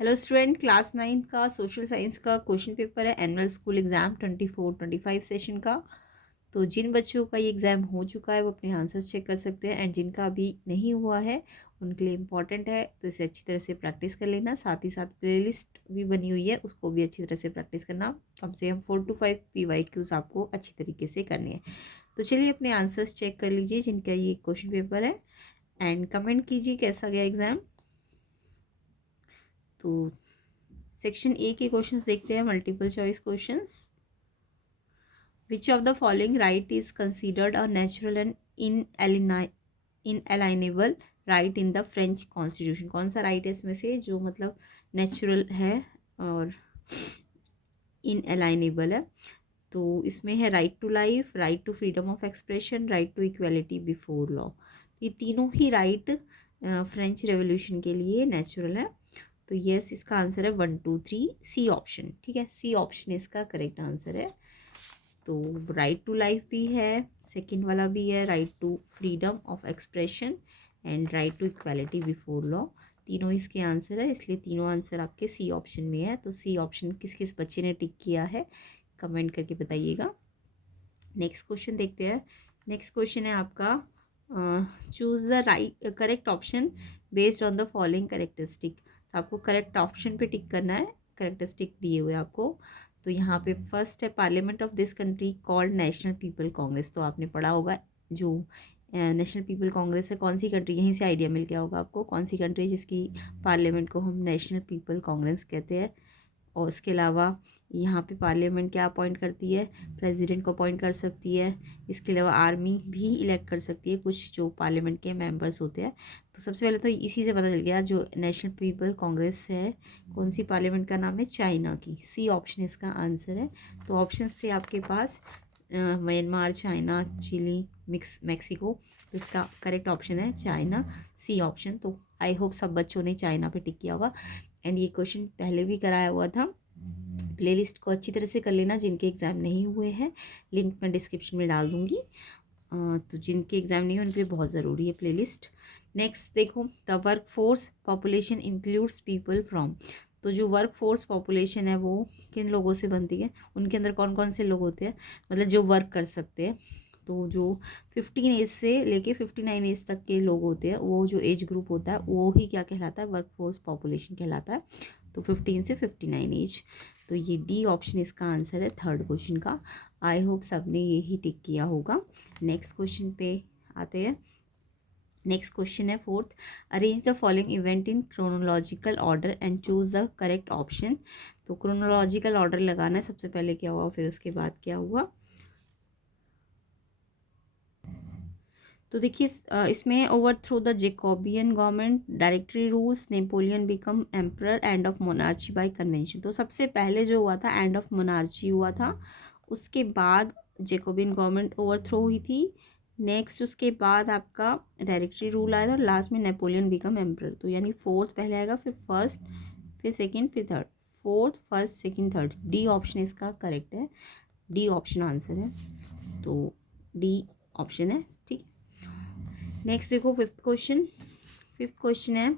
Hello student, class 9 का social science का question paper है एनुअल स्कूल एग्ज़ाम 24-25 सेशन का। तो जिन बच्चों का ये एग्ज़ाम हो चुका है वो अपने आंसर्स चेक कर सकते हैं, एंड जिनका अभी नहीं हुआ है उनके लिए इम्पॉर्टेंट है, तो इसे अच्छी तरह से प्रैक्टिस कर लेना। साथ ही साथ प्लेलिस्ट भी बनी हुई है, उसको भी अच्छी तरह से प्रैक्टिस करना। कम से कम 4 to 5 PYQs आपको अच्छी तरीके से करनी है। तो चलिए अपने आंसर्स चेक कर लीजिए जिनका ये क्वेश्चन पेपर है, एंड कमेंट कीजिए कैसा गया एग्ज़ाम। तो सेक्शन ए के क्वेश्चंस देखते हैं, multiple choice questions. Which of the following right is considered a natural and inalienable right in the French constitution? कौन सा राइट है इसमें से जो मतलब नेचुरल है और इनएलाइनेबल है? तो इसमें है right to life, right to freedom of expression, right to equality before law. ये तीनों ही राइट फ्रेंच रेवोल्यूशन के लिए नेचुरल है। तो यस, इसका आंसर है 1, 2, 3 सी ऑप्शन। ठीक है, सी ऑप्शन इसका करेक्ट आंसर है। तो राइट टू लाइफ भी है, सेकंड वाला भी है right to freedom of expression and right to equality before law. तीनों इसके आंसर है, इसलिए तीनों आंसर आपके सी ऑप्शन में है। तो सी ऑप्शन किस किस बच्चे ने टिक किया है कमेंट करके बताइएगा। नेक्स्ट क्वेश्चन देखते हैं। नेक्स्ट क्वेश्चन है आपका, choose the right correct option based on the following characteristic. तो आपको करेक्ट ऑप्शन पे टिक करना है, करेक्टरिस्टिक दिए हुए आपको। तो यहाँ पे फर्स्ट है parliament of this country called national people Congress. तो आपने पढ़ा होगा जो नेशनल पीपल कांग्रेस है कौन सी कंट्री, यहीं से आइडिया मिल गया होगा आपको कौन सी कंट्री जिसकी पार्लियामेंट को हम नेशनल पीपल कांग्रेस कहते हैं। और उसके अलावा यहाँ पे पार्लियामेंट क्या अपॉइंट करती है, प्रेसिडेंट को अपॉइंट कर सकती है। इसके अलावा आर्मी भी इलेक्ट कर सकती है कुछ जो पार्लियामेंट के मेंबर्स होते हैं। तो सबसे पहले तो इसी से पता चल गया जो नेशनल पीपल कांग्रेस है कौन सी पार्लियामेंट का नाम है, चाइना की। सी ऑप्शन इसका आंसर है। तो ऑप्शंस थे आपके पास म्यांमार, चाइना, चिली, मैक्सिको। तो इसका करेक्ट ऑप्शन है चाइना, सी ऑप्शन। तो आई होप सब बच्चों ने चाइना पे टिक किया होगा, एंड ये क्वेश्चन पहले भी कराया हुआ था। प्लेलिस्ट को अच्छी तरह से कर लेना, जिनके एग्ज़ाम नहीं हुए हैं लिंक मैं डिस्क्रिप्शन में डाल दूँगी। तो जिनके एग्ज़ाम नहीं हुए उनके लिए बहुत ज़रूरी है प्लेलिस्ट। नेक्स्ट देखो, the work force population includes people from. तो जो वर्क फोर्स पॉपुलेशन है वो किन लोगों से बनती है, उनके अंदर कौन कौन से लोग होते हैं, मतलब जो वर्क कर सकते हैं। तो जो 15 एज से लेके 59 एज तक के लोग होते हैं, वो जो एज ग्रुप होता है वो ही क्या कहलाता है, वर्क फोर्स पॉपुलेशन कहलाता है। तो 15 से 59 एज। तो ये डी ऑप्शन इसका आंसर है थर्ड क्वेश्चन का। आई होप सबने यही टिक किया होगा। नेक्स्ट क्वेश्चन पे आते हैं। नेक्स्ट क्वेश्चन है fourth, arrange the following event in chronological order and choose the correct option. तो क्रोनोलॉजिकल ऑर्डर लगाना है, सबसे पहले क्या हुआ फिर उसके बाद क्या हुआ। तो देखिए इसमें over through the Jacobian government, directory rules, Napoleon become emperor, end of monarchy bye convention. तो सबसे पहले जो हुआ था एंड ऑफ मोनार्ची हुआ था, उसके बाद जेकोबियन गवर्नमेंट ओवरथ्रो हुई थी। नेक्स्ट उसके बाद आपका डायरेक्टरी रूल आया था और लास्ट में नेपोलियन बिकम एम्परर। तो यानी फोर्थ पहले आएगा, फिर फर्स्ट, फिर सेकेंड, फिर third. Fourth, first, second, third, D option इसका करेक्ट है। डी ऑप्शन आंसर है, तो डी ऑप्शन है। ठीक है, नेक्स्ट देखो फिफ्थ क्वेश्चन। फिफ्थ क्वेश्चन है,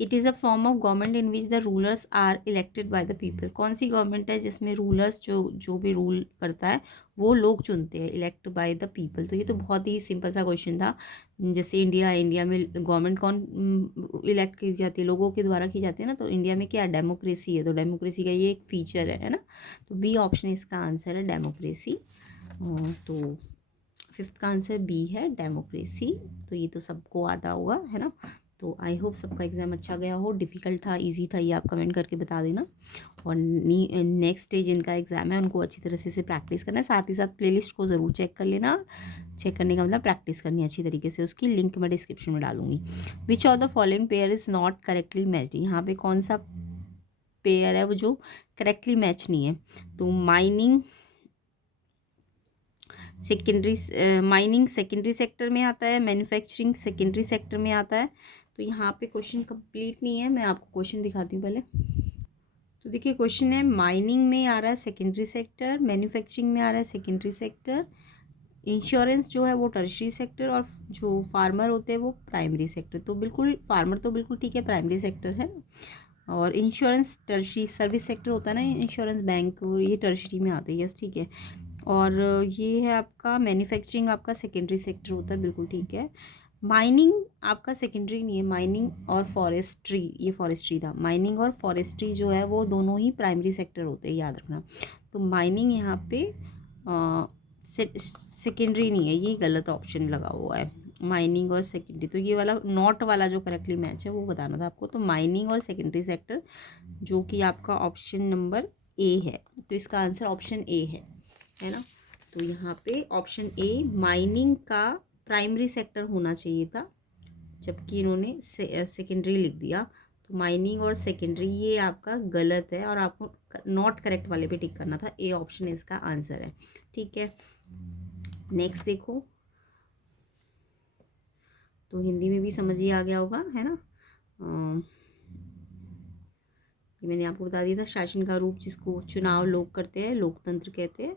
it is a form of government in which the rulers are elected by the people. कौन सी गवर्नमेंट है जिसमें रूलर्स जो भी रूल करता है वो लोग चुनते हैं, इलेक्ट बाय द पीपल। तो ये तो बहुत ही सिंपल सा क्वेश्चन था। जैसे इंडिया में गवर्नमेंट कौन इलेक्ट की जाती है, लोगों के द्वारा की जाती है ना। तो इंडिया में क्या डेमोक्रेसी है, तो डेमोक्रेसी का ये एक फीचर है ना। तो बी ऑप्शन इसका आंसर है, डेमोक्रेसी। तो फिफ्थ का आंसर बी है, डेमोक्रेसी। तो ये तो सबको आता होगा है ना। तो आई होप सबका एग्ज़ाम अच्छा गया हो, डिफ़िकल्ट था, इजी था, ये आप कमेंट करके बता देना। और नेक्स्ट डे जिनका एग्ज़ाम है उनको अच्छी तरह से प्रैक्टिस करना है, साथ ही साथ प्लेलिस्ट को ज़रूर चेक कर लेना। चेक करने का मतलब प्रैक्टिस करनी है अच्छी तरीके से, उसकी लिंक मैं डिस्क्रिप्शन में डालूंगी। विच of the following pair is not correctly matched. यहाँ पे कौन सा पेयर है वो जो करेक्टली मैच नहीं है। तो माइनिंग सेकेंडरी सेक्टर में आता है, मैन्युफैक्चरिंग सेकेंडरी सेक्टर में आता है। तो यहाँ पे क्वेश्चन कंप्लीट नहीं है, मैं आपको क्वेश्चन दिखाती हूँ पहले। तो देखिए क्वेश्चन है, माइनिंग में आ रहा है सेकेंडरी सेक्टर, मैन्युफैक्चरिंग में आ रहा है सेकेंडरी सेक्टर, इंश्योरेंस जो है वो टर्शरी सेक्टर, और जो फार्मर होते हैं वो प्राइमरी सेक्टर। तो बिल्कुल फार्मर तो बिल्कुल ठीक है, प्राइमरी सेक्टर है ना। और इंश्योरेंस टर्शरी, सर्विस सेक्टर होता है ना इंश्योरेंस, बैंक, ये टर्शरी में आते हैं, यस ठीक है। और ये है आपका मैन्युफैक्चरिंग, आपका सेकेंडरी सेक्टर होता है, बिल्कुल ठीक है। माइनिंग आपका सेकेंडरी नहीं है, माइनिंग और फॉरेस्ट्री, ये फॉरेस्ट्री था, माइनिंग और फॉरेस्ट्री जो है वो दोनों ही प्राइमरी सेक्टर होते हैं, याद रखना। तो माइनिंग यहाँ पे सेकेंडरी नहीं है, ये गलत ऑप्शन लगा हुआ है, माइनिंग और सेकेंडरी। तो ये वाला नॉट वाला जो करेक्टली मैच है वो बताना था आपको। तो माइनिंग और सेकेंडरी सेक्टर, जो कि आपका ऑप्शन नंबर ए है, तो इसका आंसर ऑप्शन ए है ना। तो यहाँ पे ऑप्शन ए माइनिंग का प्राइमरी सेक्टर होना चाहिए था, जबकि इन्होंने सेकेंडरी लिख दिया। तो माइनिंग और सेकेंडरी ये आपका गलत है, और आपको नॉट करेक्ट वाले पे टिक करना था, ए ऑप्शन इसका आंसर है, ठीक है। नेक्स्ट देखो, तो हिंदी में भी समझ ही आ गया होगा, है ना। ये मैंने आपको बता दिया था, शासन का रूप जिसको चुनाव लोग करते हैं, लोकतंत्र कहते हैं।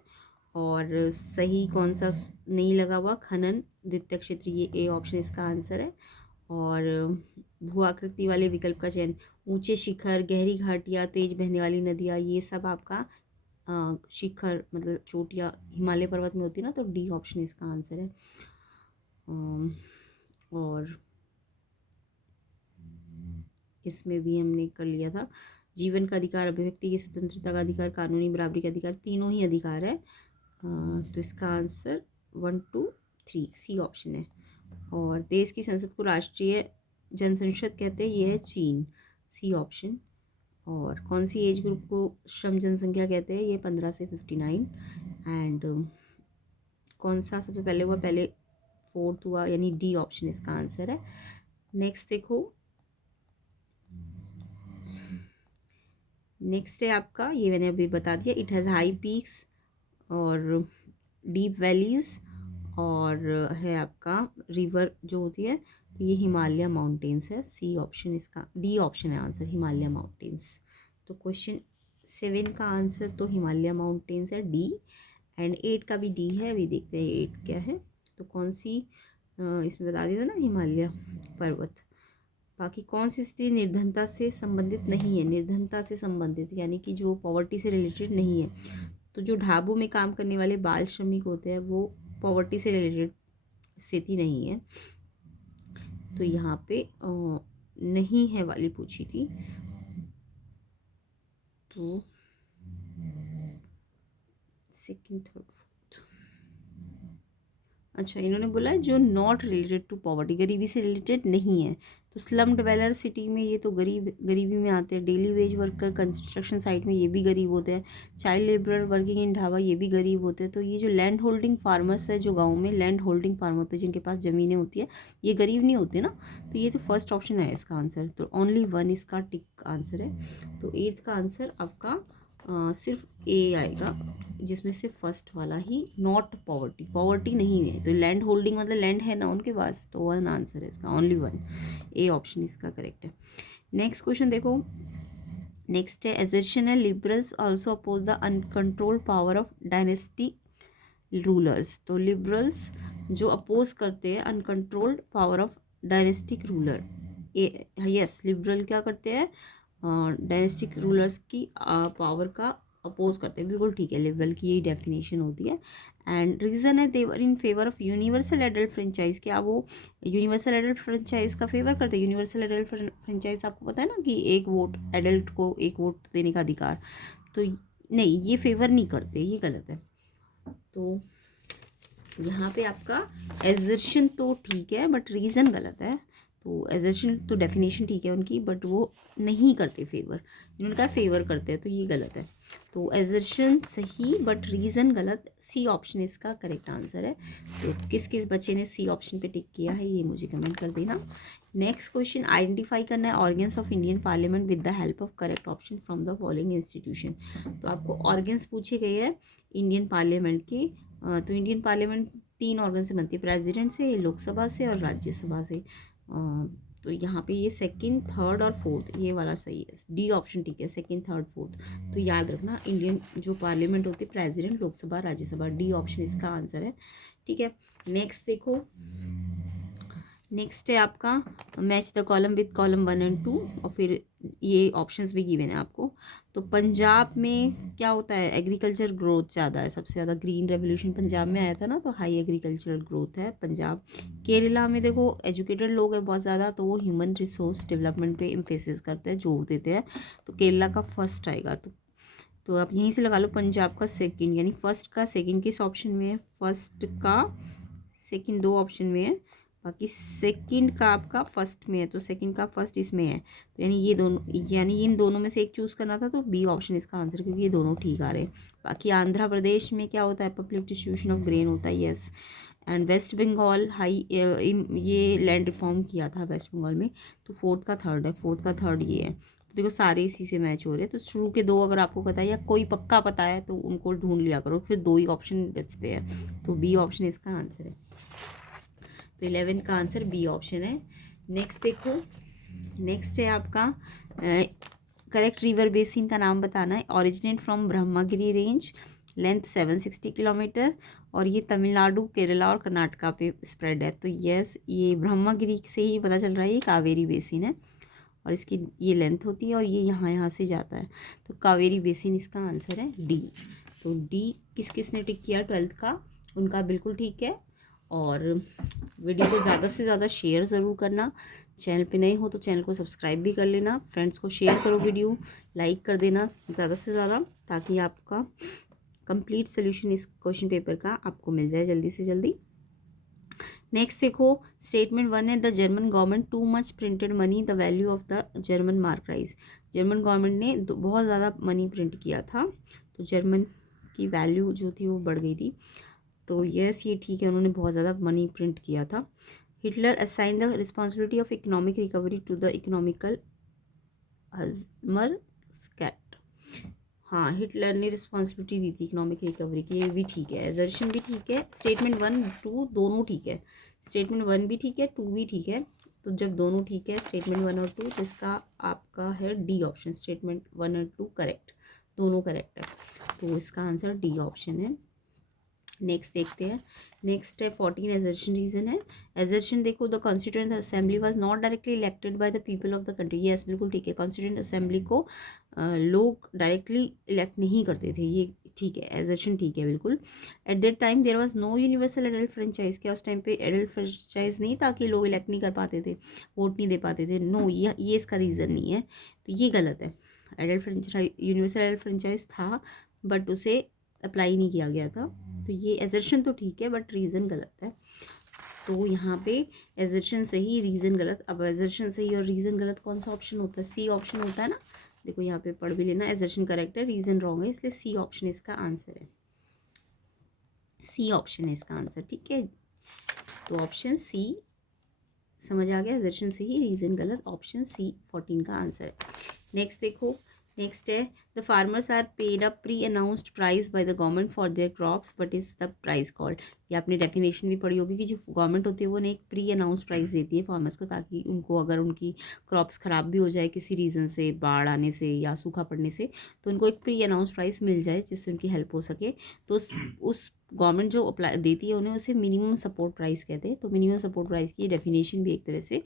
और सही कौन सा नहीं लगा हुआ, खनन, द्वितीय क्षेत्र, ये ए ऑप्शन इसका आंसर है। और भू आकृति वाले विकल्प का चयन, ऊंचे शिखर, गहरी घाटियाँ, तेज बहने वाली नदियाँ, ये सब आपका शिखर मतलब चोटियाँ हिमालय पर्वत में होती है ना, तो डी ऑप्शन इसका आंसर है। और इसमें भी हमने कर लिया था, जीवन का अधिकार, अभिव्यक्ति की स्वतंत्रता का अधिकार, कानूनी बराबरी का अधिकार, तीनों ही अधिकार है। तो इसका आंसर 1 2 3 सी ऑप्शन है। और देश की संसद को राष्ट्रीय जनसंसद कहते हैं, ये है चीन, सी ऑप्शन। और कौन सी एज ग्रुप को श्रम जनसंख्या कहते हैं, ये 15 से 59। एंड कौन सा सबसे पहले हुआ, पहले फोर्थ हुआ, यानी डी ऑप्शन इसका आंसर है। नेक्स्ट देखो, नेक्स्ट है आपका, ये मैंने अभी बता दिया, इट हैज़ हाई पीक्स और डीप वैलीज, और है आपका रिवर जो होती है, तो ये हिमालय माउंटेन्स है, सी ऑप्शन इसका, डी ऑप्शन है आंसर, हिमालय माउंटेन्स। तो क्वेश्चन 7 का आंसर तो हिमालय माउंटेन्स है, डी। एंड 8 का भी डी है, अभी देखते हैं 8 क्या है। तो कौन सी, इसमें बता दिया था ना, हिमालय पर्वत। बाकी कौन सी स्थिति निर्धनता से संबंधित नहीं है, निर्धनता से संबंधित यानी कि जो पॉवर्टी से रिलेटेड नहीं है। तो जो ढाबों में काम करने वाले बाल श्रमिक होते हैं वो पॉवर्टी से रिलेटेड स्थिति नहीं है, तो यहाँ पे नहीं है वाली पूछी थी। तो सेकंड, थर्ड, फोर्थ, अच्छा इन्होंने बोला है जो नॉट रिलेटेड टू पॉवर्टी, गरीबी से रिलेटेड नहीं है। तो स्लम डिवेलर सिटी में ये तो गरीबी में आते हैं, daily veg worker construction site में ये भी गरीब होते हैं, child labourer working in dhaba ये भी गरीब होते हैं। तो ये जो लैंड होल्डिंग फार्मर्स है, जो गाँव में लैंड होल्डिंग फार्मर होते हैं जिनके पास ज़मीनें होती है, ये गरीब नहीं होते ना। तो ये तो फर्स्ट ऑप्शन है इसका आंसर, तो ओनली 1 इसका टिक आंसर है। तो 8th का आंसर आपका सिर्फ ए आएगा, जिसमें से फर्स्ट वाला ही नॉट पॉवर्टी, पॉवर्टी नहीं है। तो लैंड होल्डिंग मतलब लैंड है ना उनके पास, तो 1 आंसर है इसका, ओनली 1, ए ऑप्शन इसका करेक्ट है। नेक्स्ट क्वेश्चन देखो, नेक्स्ट है assertion liberals also oppose the uncontrolled power of dynasty rulers. तो लिबरल्स जो अपोज करते हैं uncontrolled power of dynastic ruler, yes liberal क्या करते हैं, डायनेस्टिक रूलर्स की पावर का अपोज करते हैं, बिल्कुल ठीक है, लिबरल की यही डेफिनेशन होती है। एंड रीज़न है they were in favour of universal adult franchise, क्या वो यूनिवर्सल एडल्ट फ्रेंचाइज का फेवर करते हैं। यूनिवर्सल एडल्ट फ्रेंचाइज आपको पता है ना कि एक वोट, एडल्ट को एक वोट देने का अधिकार, तो नहीं ये फेवर नहीं करते, ये गलत है। तो यहाँ पे आपका एजर्शन तो ठीक है बट रीज़न गलत है। तो एजर्शन तो डेफिनेशन ठीक है उनकी, बट वो नहीं करते फेवर, इन्होंने कहा फेवर करते हैं, तो ये गलत है। तो एजर्शन सही बट रीज़न गलत, सी ऑप्शन इसका करेक्ट आंसर है। तो किस किस बच्चे ने सी ऑप्शन पे टिक किया है ये मुझे कमेंट कर देना। नेक्स्ट क्वेश्चन, आइडेंटिफाई करना है organs of Indian parliament with the help of correct option from the following institution. तो आपको ऑर्गन्स पूछे गए हैं इंडियन पार्लियामेंट की। तो इंडियन पार्लियामेंट 3 ऑर्गन से बनती है, प्रेसिडेंट से, लोकसभा से और राज्यसभा से। तो यहाँ पे ये सेकंड, थर्ड और फोर्थ ये वाला सही है, डी ऑप्शन ठीक है, सेकंड, थर्ड, फोर्थ। तो याद रखना इंडियन जो पार्लियामेंट होती है, president, Lok Sabha, Rajya Sabha, D option इसका आंसर है। ठीक है। नेक्स्ट देखो, नेक्स्ट है आपका match the column with column 1 and 2, और फिर ये ऑप्शंस भी गिवन है आपको। तो पंजाब में क्या होता है, एग्रीकल्चर ग्रोथ ज़्यादा है, सबसे ज़्यादा ग्रीन रेवोल्यूशन पंजाब में आया था ना, तो हाई एग्रीकल्चरल ग्रोथ है पंजाब। केरला में देखो एजुकेटेड लोग हैं बहुत ज़्यादा, तो वो ह्यूमन रिसोर्स डेवलपमेंट पे एम्फेसिस करते हैं, जोर देते हैं, तो केरला का फर्स्ट आएगा। तो आप यहीं से लगा लो पंजाब का सेकंड, यानी फर्स्ट का सेकंड किस ऑप्शन में है, फर्स्ट का सेकंड दो ऑप्शन में है, बाकी सेकंड का आपका फर्स्ट में है, तो सेकंड का फर्स्ट इसमें है, तो यानी ये दोनों, यानी इन दोनों में से एक चूज़ करना था, तो बी ऑप्शन इसका आंसर, क्योंकि ये दोनों ठीक आ रहे हैं। बाकी आंध्र प्रदेश में क्या होता है, पब्लिक डिस्ट्रीब्यूशन ऑफ ग्रेन होता है, यस। एंड वेस्ट बंगाल हाई, ये लैंड रिफॉर्म किया था वेस्ट बंगाल में, तो फोर्थ का थर्ड है, फोर्थ का थर्ड ये है। तो देखो सारे इसी से मैच हो रहे हैं, तो शुरू के दो अगर आपको पता है या कोई पक्का पता है तो उनको ढूंढ लिया करो, फिर दो ही ऑप्शन बचते हैं, तो बी ऑप्शन इसका आंसर है। तो 11th का आंसर बी ऑप्शन है। नेक्स्ट देखो, नेक्स्ट है आपका करेक्ट रिवर बेसिन का नाम बताना है। Originate from Brahmagiri range, length 760 kilometre, और ये तमिलनाडु, केरला और कर्नाटका पे स्प्रेड है। तो यस, ये ब्रह्मगिरी से ही पता चल रहा है ये कावेरी बेसिन है, और इसकी ये लेंथ होती है और ये यहाँ से जाता है, तो कावेरी बेसिन इसका आंसर है डी। तो डी किस किसने टिक किया 12th का, उनका बिल्कुल ठीक है। और वीडियो को ज़्यादा से ज़्यादा शेयर ज़रूर करना, चैनल पे नए हो तो चैनल को सब्सक्राइब भी कर लेना, फ्रेंड्स को शेयर करो, वीडियो लाइक कर देना ज़्यादा से ज़्यादा, ताकि आपका कंप्लीट सोल्यूशन इस क्वेश्चन पेपर का आपको मिल जाए जल्दी से जल्दी। नेक्स्ट देखो, स्टेटमेंट 1 है the German government too much printed money the value of the German mark rise. German government ने बहुत ज़्यादा मनी प्रिंट किया था, तो जर्मन की वैल्यू जो थी वो बढ़ गई थी, तो यस ये ठीक है, उन्होंने बहुत ज़्यादा मनी प्रिंट किया था। Hitler assign the responsibility of economic recovery to the economical Hjalmar Schacht. हाँ, हिटलर ने रिस्पॉन्सिबिलिटी दी थी इकोनॉमिक रिकवरी की, ये भी ठीक है, एजर्शन भी ठीक है, स्टेटमेंट 1 2 दोनों ठीक है, स्टेटमेंट 1 भी ठीक है, 2 भी ठीक है। तो जब दोनों ठीक है स्टेटमेंट 1 और 2, तो इसका आपका है डी ऑप्शन, स्टेटमेंट 1 और 2 करेक्ट, दोनों करेक्ट है, तो इसका आंसर डी ऑप्शन है। नेक्स्ट देखते हैं, नेक्स्ट है 14 एजर्शन रीजन है। एजर्शन देखो, the constituent assembly was not directly elected by the people of the country, yes बिल्कुल ठीक है, कॉन्स्टिट्यूएंट असेंबली को लोग डायरेक्टली इलेक्ट नहीं करते थे, ये ठीक है, एजर्शन ठीक है बिल्कुल। At that time there was no universal adult franchise, क्या उस टाइम पे एडल्ट फ्रेंचाइज नहीं था कि लोग इलेक्ट नहीं कर पाते थे, वोट नहीं दे पाते थे, नो ये इसका रीज़न नहीं है, तो ये गलत है। Adult franchise, universal adult franchise था बट उसे अप्लाई नहीं किया गया था, तो ये एजर्शन तो ठीक है बट रीज़न गलत है, तो यहाँ पे एजर्शन सही रीज़न गलत। अब एजर्शन सही और रीज़न गलत कौन सा ऑप्शन होता है, सी ऑप्शन होता है ना, देखो यहाँ पे पढ़ भी लेना, एजर्शन करेक्ट है, रीज़न रॉन्ग है, इसलिए सी ऑप्शन इसका आंसर है, सी ऑप्शन है इसका आंसर, ठीक है। तो ऑप्शन सी समझ आ गया, एजर्शन सही रीज़न गलत, ऑप्शन सी 14 का आंसर है। नेक्स्ट देखो, नेक्स्ट है the farmers are paid a pre announced price by the government for their crops, what is the price called. ये आपने डेफिनेशन भी पढ़ी होगी कि जो गवर्नमेंट होती है वो एक प्री अनाउंस्ड प्राइस देती है फार्मर्स को, ताकि उनको अगर उनकी क्रॉप्स ख़राब भी हो जाए किसी रीज़न से, बाढ़ आने से या सूखा पड़ने से, तो उनको एक प्री अनाउंस्ड प्राइस मिल जाए जिससे उनकी हेल्प हो सके। तो उस गवर्नमेंट जो अप्लाई देती है उन्हें उसे मिनिमम सपोर्ट प्राइस कहते हैं। तो मिनिमम सपोर्ट प्राइस की डेफिनेशन भी एक तरह से,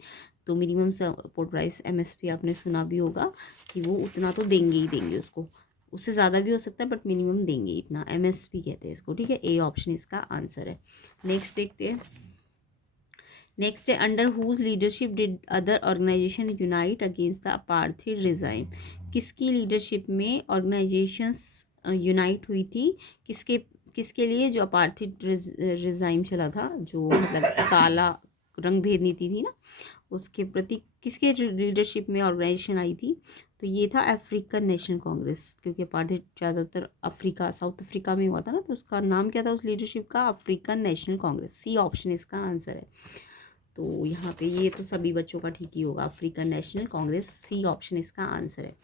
तो मिनिमम सपोर्ट प्राइस एमएसपी आपने सुना भी होगा कि वो उतना तो देंगे ही देंगे उसको, उससे ज़्यादा भी हो सकता है बट मिनिमम देंगे इतना, एमएसपी कहते हैं इसको, ठीक है, ए ऑप्शन इसका आंसर है। नेक्स्ट देखते हैं, नेक्स्ट है under whose leadership did other organisation unite against the apartheid regime. किसकी लीडरशिप में ऑर्गेनाइजेशंस यूनाइट हुई थी, किसके लिए, जो अपार्थाइड रिजाइम चला था, जो मतलब काला रंग भेद नीति थी ना, उसके प्रति किसके लीडरशिप में ऑर्गेनाइजेशन आई थी, तो ये था अफ्रीकन नेशनल कांग्रेस, क्योंकि अपार्थाइड ज़्यादातर अफ्रीका, साउथ अफ्रीका में हुआ था ना, तो उसका नाम क्या था उस लीडरशिप का, African National Congress, C option इसका आंसर है। तो यहाँ पे ये तो सभी बच्चों का ठीक ही होगा, African National Congress, C option इसका आंसर है।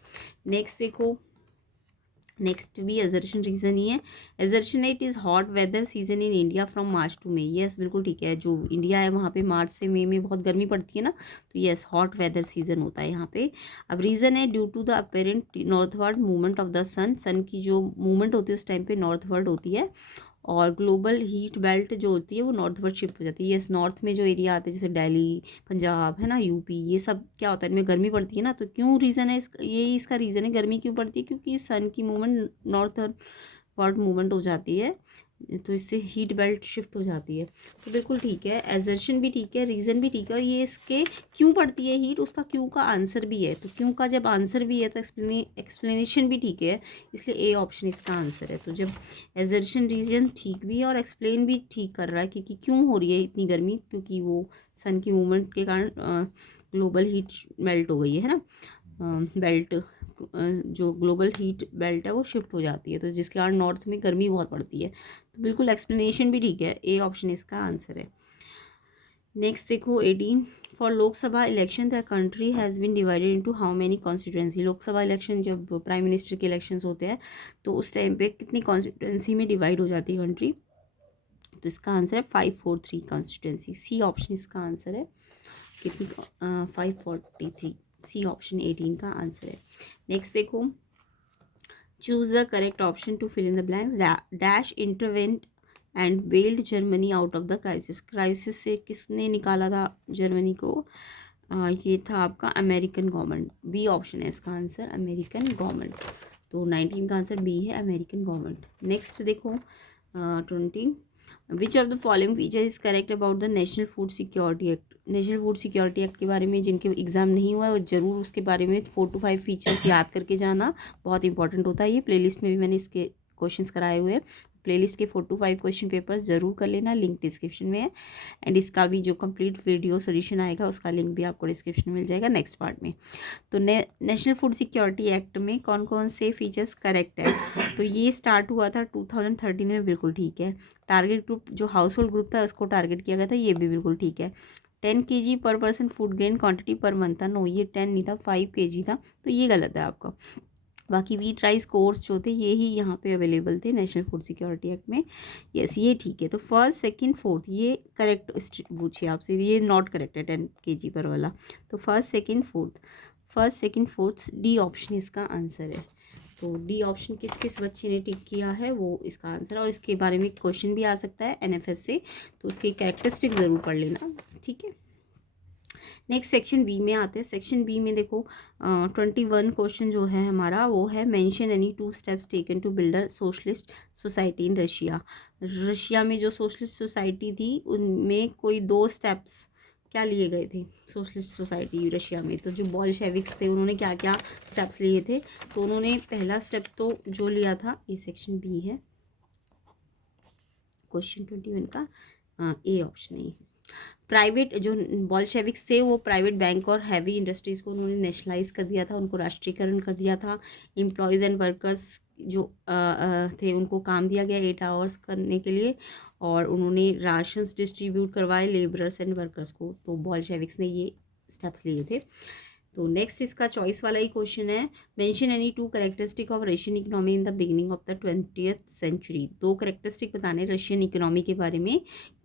नेक्स्ट देखो, नेक्स्ट भी एजर्शन रीजन ही है, assertion it is hot weather season in India from March to May, yes बिल्कुल ठीक है, जो इंडिया है वहाँ पे मार्च से मई में बहुत गर्मी पड़ती है ना, तो यस हॉट वेदर सीजन होता है यहाँ पे। अब रीज़न है due to the apparent northward movement of the sun, sun की जो मूवमेंट होती है उस टाइम पे नॉर्थवर्ड होती है, और ग्लोबल हीट बेल्ट जो होती है वो नॉर्थवर्ड शिफ्ट हो जाती है। यस, नॉर्थ में जो एरिया आते हैं जैसे दिल्ली, पंजाब है ना, यूपी, ये सब क्या होता है, इनमें गर्मी पड़ती है ना। तो क्यों रीज़न है ये इसका रीज़न है गर्मी क्यों पड़ती है, क्योंकि सन की मूवमेंट नॉर्थवर्ड मूवमेंट हो जाती है, तो इससे हीट बेल्ट शिफ्ट हो जाती है। तो बिल्कुल ठीक है, एजर्शन भी ठीक है, रीज़न भी ठीक है, और ये इसके क्यों पड़ती है हीट, उसका क्यों का आंसर भी है। तो क्यों का जब आंसर भी है तो एक्सप्लेनेशन भी ठीक है, इसलिए ए ऑप्शन इसका आंसर है। तो जब एजर्शन रीजन ठीक भी है और एक्सप्लेन भी ठीक कर रहा है कि क्यों हो रही है इतनी गर्मी, क्योंकि वो सन की मूवमेंट के कारण ग्लोबल हीट मेल्ट हो गई है ना, बेल्ट जो ग्लोबल हीट बेल्ट है वो शिफ्ट हो जाती है, तो जिसके कारण नॉर्थ में गर्मी बहुत पड़ती है। तो बिल्कुल एक्सप्लेनेशन भी ठीक है, ए ऑप्शन इसका आंसर है। नेक्स्ट देखो 18, for Lok Sabha election the country has been divided into how many constituency. Lok Sabha election जब प्राइम मिनिस्टर के इलेक्शंस होते हैं तो उस टाइम पे कितनी कॉन्स्टिट्यूंसी में डिवाइड हो जाती है कंट्री। तो इसका आंसर है 543 कॉन्स्टिट्यूंसी, सी ऑप्शन इसका आंसर है। कितनी 543, सी ऑप्शन 18 का आंसर है। नेक्स्ट देखो, choose the correct option to fill in the blanks. Dash intervened and bailed Germany out of the crisis. Crisis से किसने निकाला था जर्मनी को, ये था आपका अमेरिकन गवर्नमेंट। बी ऑप्शन है इसका आंसर, अमेरिकन गवर्नमेंट। तो 19 का आंसर बी है, अमेरिकन गवर्नमेंट। नेक्स्ट देखो 20, विच of the following feature is correct about the national food security act. National food security act के बारे में जिनके एग्जाम नहीं हुआ है वो जरूर उसके बारे में 4 to 5 फीचर्स याद करके जाना, बहुत इंपॉर्टेंट होता है। ये प्लेलिस्ट में भी मैंने इसके क्वेश्चंस कराए हुए हैं, प्लेलिस्ट के 4 to 5 क्वेश्चन पेपर्स जरूर कर लेना, लिंक डिस्क्रिप्शन में है। एंड इसका भी जो कंप्लीट वीडियो सोल्यूशन आएगा उसका लिंक भी आपको डिस्क्रिप्शन में मिल जाएगा नेक्स्ट पार्ट में। तो नेशनल फूड सिक्योरिटी एक्ट में कौन कौन से फीचर्स करेक्ट है, तो ये स्टार्ट हुआ था 2013 में, बिल्कुल ठीक है। टारगेट ग्रुप जो हाउस होल्ड ग्रुप था उसको टारगेट किया गया था, ये भी बिल्कुल ठीक है। 10 kg पर person food grain quantity per month था, नो ये 10 नहीं था, 5 kg था, तो ये गलत है आपका। बाकी वीट राइस कोर्स जो थे ये ही यहाँ पे अवेलेबल थे नेशनल फूड सिक्योरिटी एक्ट में। यस, ये ठीक है। तो फर्स्ट सेकंड फोर्थ ये करेक्ट पूछिए आपसे, ये नॉट करेक्ट है 10 kg पर वाला। तो first second fourth D option इसका आंसर है। तो डी ऑप्शन किस किस बच्चे ने टिक किया है वो इसका आंसर, और इसके बारे में क्वेश्चन भी आ सकता है NFS से, तो उसकी कैरेक्टरिस्टिक ज़रूर पढ़ लेना, ठीक है। नेक्स्ट सेक्शन बी में आते हैं। सेक्शन बी में देखो 21 क्वेश्चन जो है हमारा वो है, mention any 2 steps taken to build a socialist society in Russia. Russia में जो सोशलिस्ट सोसाइटी थी उनमें कोई 2 स्टेप्स क्या लिए गए थे सोशलिस्ट सोसाइटी रशिया में। तो जो बॉल्शेविक्स थे उन्होंने क्या क्या स्टेप्स लिए थे, तो उन्होंने पहला स्टेप तो जो लिया था, ये सेक्शन बी है, क्वेश्चन 21 का ए ऑप्शन है। प्राइवेट जो बॉल्शेविक्स थे वो प्राइवेट बैंक और हैवी इंडस्ट्रीज़ को उन्होंने नेशनलाइज कर दिया था, उनको राष्ट्रीयकरण कर दिया था। एम्प्लॉयज़ एंड वर्कर्स जो थे उनको काम दिया गया 8 आवर्स करने के लिए, और उन्होंने राशंस डिस्ट्रीब्यूट करवाए लेबरर्स एंड वर्कर्स को। तो बॉल्शेविक्स ने ये स्टेप्स लिए थे। तो नेक्स्ट इसका चॉइस वाला ही क्वेश्चन है, mention any 2 characteristic of Russian economy in the beginning of the 20th century. 2 characteristic बताने रशियन इकोनॉमी के बारे में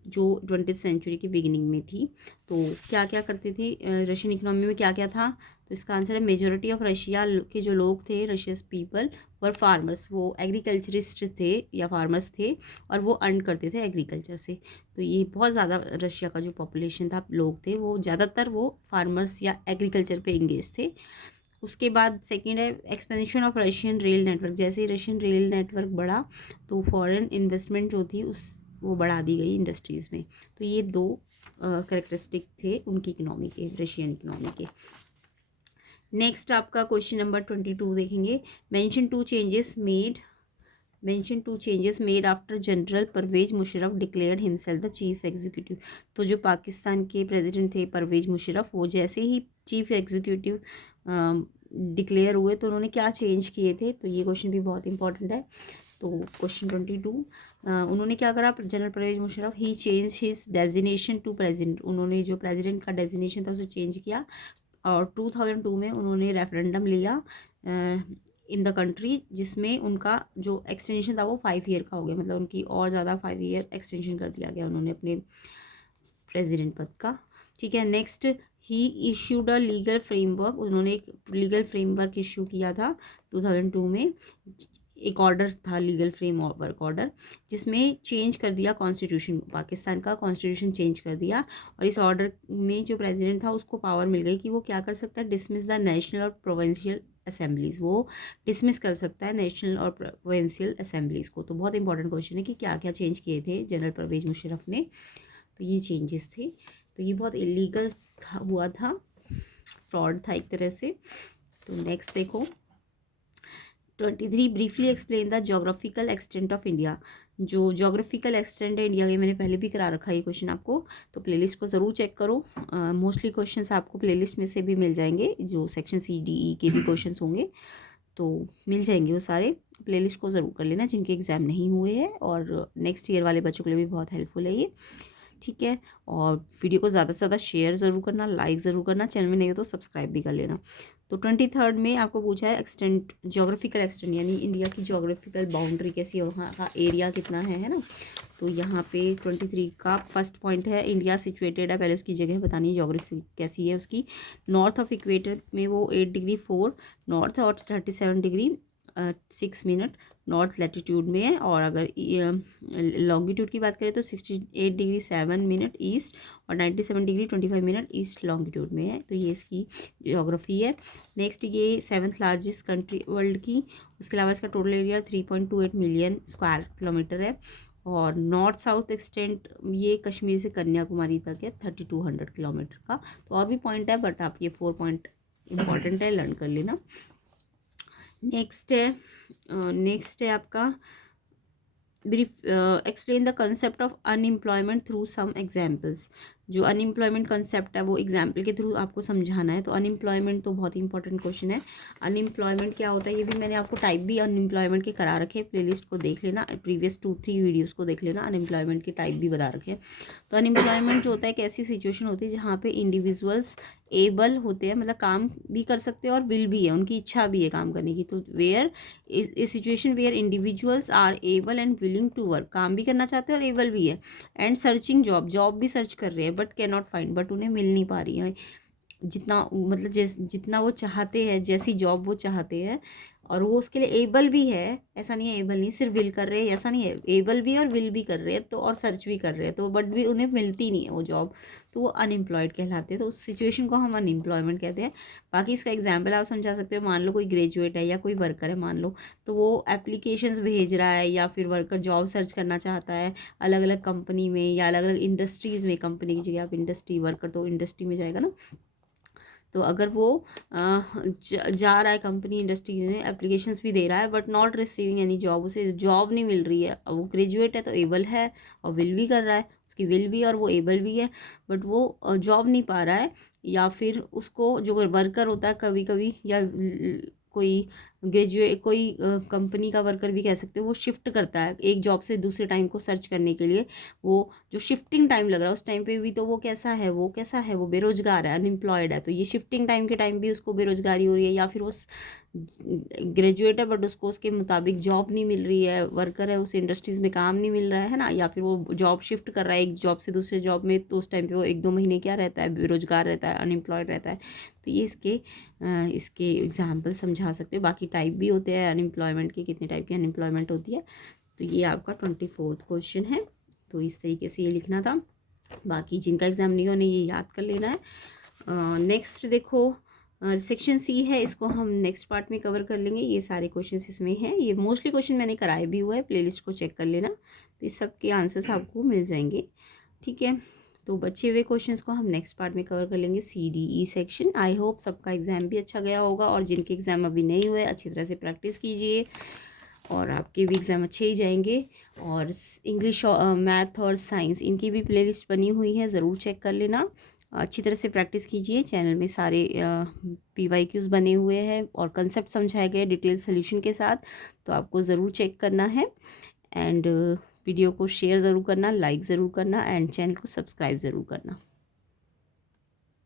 जो 20th सेंचुरी के बिगिनिंग में थी। तो क्या क्या करते थे रशियन इकोनॉमी में, क्या क्या था, तो इसका आंसर है मेजॉरिटी ऑफ रशिया के जो लोग थे, रशियस पीपल वर फार्मर्स, वो एग्रीकल्चरिस्ट थे या फार्मर्स थे, और वो अर्न करते थे एग्रीकल्चर से। तो ये बहुत ज़्यादा रशिया का जो पॉपुलेशन था, लोग थे, वो ज़्यादातर वो फार्मर्स या एग्रीकल्चर पे इंगेज थे। उसके बाद सेकेंड है expansion of Russian rail network. जैसे ही रशियन रेल नेटवर्क बढ़ा तो फॉरेन इन्वेस्टमेंट जो थी वो बढ़ा दी गई इंडस्ट्रीज़ में। तो ये 2 करेक्टरिस्टिक थे उनकी इकोनॉमी के, रशियन इकोनॉमी के। नेक्स्ट आपका क्वेश्चन नंबर 22 देखेंगे, mention 2 changes made after General Pervez Musharraf declared himself the chief executive. तो जो पाकिस्तान के प्रेसिडेंट थे परवेज मुशर्रफ, वो जैसे ही चीफ एग्जीक्यूटिव डिक्लेयर हुए तो उन्होंने क्या चेंज किए थे, तो ये क्वेश्चन भी बहुत इंपॉर्टेंट है। तो क्वेश्चन 22 उन्होंने क्या करा, जनरल परवेज मुशर्रफ ही change his designation to president. उन्होंने जो प्रेसिडेंट का डेजिनेशन था उसे चेंज किया, और 2002 में उन्होंने रेफरेंडम लिया इन द कंट्री, जिसमें उनका जो एक्सटेंशन था वो 5 ईयर का हो गया, मतलब उनकी और ज़्यादा 5 ईयर एक्सटेंशन कर दिया गया उन्होंने अपने प्रेसिडेंट पद का, ठीक है। Next he issued a legal framework, उन्होंने एक लीगल फ्रेमवर्क इशू किया था 2002 में, एक ऑर्डर था, लीगल फ्रेमवर्क ऑर्डर, जिसमें चेंज कर दिया कॉन्स्टिट्यूशन, पाकिस्तान का कॉन्स्टिट्यूशन चेंज कर दिया। और इस ऑर्डर में जो प्रेसिडेंट था उसको पावर मिल गई कि वो क्या कर सकता है, डिसमिस द नेशनल और प्रोविंशियल असेंबलीज, वो डिसमिस कर सकता है नेशनल और प्रोविंशियल असेंबलीज को। तो बहुत इंपॉर्टेंट क्वेश्चन है कि क्या क्या चेंज किए थे जनरल परवेज मुशर्रफ ने। तो ये चेंजेस थे। तो ये बहुत इलीगल हुआ था, फ्रॉड था एक तरह से। तो नेक्स्ट देखो 23, briefly explain the geographical extent of India. जो जोग्राफिकल एक्सटेंट है इंडिया के, मैंने पहले भी करा रखा है ये क्वेश्चन आपको, तो प्लेलिस्ट को ज़रूर चेक करो। मोस्टली क्वेश्चंस आपको प्लेलिस्ट में से भी मिल जाएंगे, जो सेक्शन CDE के भी क्वेश्चंस होंगे तो मिल जाएंगे वो सारे। प्लेलिस्ट को ज़रूर कर लेना जिनके एग्ज़ाम नहीं हुए हैं, और नेक्स्ट ईयर वाले बच्चों के लिए भी बहुत हेल्पफुल है ये, ठीक है। और वीडियो को ज़्यादा से ज़्यादा शेयर ज़रूर करना, लाइक ज़रूर करना, चैनल में नहीं हो तो सब्सक्राइब भी कर लेना। तो 23 में आपको पूछा है एक्सटेंट, जोग्राफिकल एक्सटेंट यानी इंडिया की जोग्राफिकल बाउंड्री कैसी है, वहाँ का एरिया कितना है ना। तो यहाँ पे 23 का फर्स्ट पॉइंट है, इंडिया सिचुएटेड है, पहले उसकी जगह बतानी है, जोग्राफी कैसी है उसकी। नॉर्थ ऑफ इक्वेटर में वो 8 डिग्री 4 नॉर्थ है, और 37 डिग्री 6 मिनट नॉर्थ लैटिट्यूड में है। और अगर लॉन्गिट्यूड की बात करें तो 68 डिग्री 7 मिनट ईस्ट, और 97 डिग्री 25 मिनट ईस्ट लॉन्गिट्यूड में है। तो ये इसकी ज्योग्राफी है। नेक्स्ट ये 7th लार्जेस्ट कंट्री वर्ल्ड की, उसके अलावा इसका total area 3.28 million square kilometre है। और नॉर्थ साउथ एक्सटेंट ये कश्मीर से कन्याकुमारी तक है 3200 किलोमीटर का। तो और भी पॉइंट है, बट आप ये 4 पॉइंट इंपॉर्टेंट है, लर्न कर लेना। नेक्स्ट है आपका brief explain the concept of unemployment through some examples. जो अनएम्प्लॉयमेंट कंसेप्ट है वो एग्जाम्पल के थ्रू आपको समझाना है। तो अनएम्प्लॉयमेंट तो बहुत ही इंपॉर्टेंट क्वेश्चन है। अनएम्प्लॉयमेंट क्या होता है ये भी मैंने आपको टाइप भी अनएम्प्लॉयमेंट के करा रखे, प्लेलिस्ट को देख लेना, प्रीवियस 2-3 वीडियोज़ को देख लेना, अनएम्प्लॉयमेंट के टाइप भी बता रखे। तो अनएम्प्लॉयमेंट जो होता है एक ऐसी सिचुएशन होती है जहाँ पे इंडिविजुअल्स एबल होते हैं, मतलब काम भी कर सकते हैं और विल भी है, उनकी इच्छा भी है काम करने की। तो where a situation where individuals are able and willing to work, काम भी करना चाहते हैं और एबल भी है, एंड सर्चिंग जॉब भी सर्च कर रहे हैं, but can not find, but उन्हें मिल नहीं पा रही है जितना, मतलब जितना वो चाहते हैं, जैसी जॉब वो चाहते हैं। और वो उसके लिए एबल भी है, ऐसा नहीं है एबल नहीं, सिर्फ विल कर रहे हैं ऐसा नहीं है, एबल भी है और विल भी कर रहे हैं, तो और सर्च भी कर रहे हैं, तो बट भी उन्हें मिलती नहीं है वो जॉब, तो वो अनएम्प्लॉयड कहलाते हैं। तो उस सिचुएशन को हम अनएम्प्लॉयमेंट कहते हैं। बाकी इसका एग्जाम्पल आप समझा सकते हो, मान लो कोई ग्रेजुएट है या कोई वर्कर है मान लो, तो वो एप्लीकेशंस भेज रहा है या फिर वर्कर जॉब सर्च करना चाहता है अलग अलग कंपनी में या अलग अलग इंडस्ट्रीज़ में, कंपनी की जगह आप इंडस्ट्री, वर्कर तो इंडस्ट्री में जाएगा ना। तो अगर वो जा रहा है कंपनी इंडस्ट्री में, एप्लीकेशंस भी दे रहा है but not receiving any job, उसे जॉब नहीं मिल रही है, वो ग्रेजुएट है तो एबल है और विल भी कर रहा है, उसकी विल भी और वो एबल भी है, बट वो जॉब नहीं पा रहा है। या फिर उसको जो वर्कर होता है कभी कभी, या कोई ग्रेजुएट, कोई कंपनी का वर्कर भी कह सकते हो, वो शिफ्ट करता है एक जॉब से दूसरे टाइम को सर्च करने के लिए। वो जो शिफ्टिंग टाइम लग रहा है उस टाइम पे भी तो वो कैसा है, वो बेरोजगार है, अनएम्प्लॉयड है। तो ये शिफ्टिंग टाइम के टाइम भी उसको बेरोजगारी हो रही है, या फिर वो ग्रेजुएट है बट उसको उसके मुताबिक जॉब नहीं मिल रही है, वर्कर है उस इंडस्ट्रीज़ में काम नहीं मिल रहा है ना, या फिर वो जॉब शिफ्ट कर रहा है एक जॉब से दूसरे जॉब में, तो उस टाइम पे वो 1-2 महीने क्या रहता है, बेरोजगार रहता है, अनएम्प्लॉयड रहता है। तो ये इसके एग्जाम्पल समझा सकते हो। बाकी टाइप भी होते हैं अनएम्प्लॉयमेंट के, कितने टाइप की अनएम्प्लॉयमेंट होती है। तो ये आपका 24th क्वेश्चन है। तो इस तरीके से ये लिखना था। बाकी जिनका एग्ज़ाम नहीं होने ये याद कर लेना है। नेक्स्ट देखो सेक्शन C है, इसको हम नेक्स्ट पार्ट में कवर कर लेंगे। ये सारे क्वेश्चंस इसमें हैं, ये मोस्टली क्वेश्चन मैंने कराए भी हुआ है, प्लेलिस्ट को चेक कर लेना, तो इस सब के आंसर्स आपको मिल जाएंगे, ठीक है। तो बचे हुए क्वेश्चंस को हम नेक्स्ट पार्ट में कवर कर लेंगे, CDE सेक्शन। आई होप सबका एग्ज़ाम भी अच्छा गया होगा, और जिनके एग्ज़ाम अभी नहीं हुए अच्छी तरह से प्रैक्टिस कीजिए और आपके भी एग्ज़ाम अच्छे ही जाएंगे। और इंग्लिश, मैथ और साइंस इनकी भी प्लेलिस्ट बनी हुई है, ज़रूर चेक कर लेना, अच्छी तरह से प्रैक्टिस कीजिए। चैनल में सारे PYQs बने हुए हैं और कंसेप्ट समझाए गए डिटेल सोल्यूशन के साथ, तो आपको ज़रूर चेक करना है। एंड वीडियो को शेयर ज़रूर करना, लाइक ज़रूर करना, एंड चैनल को सब्सक्राइब ज़रूर करना।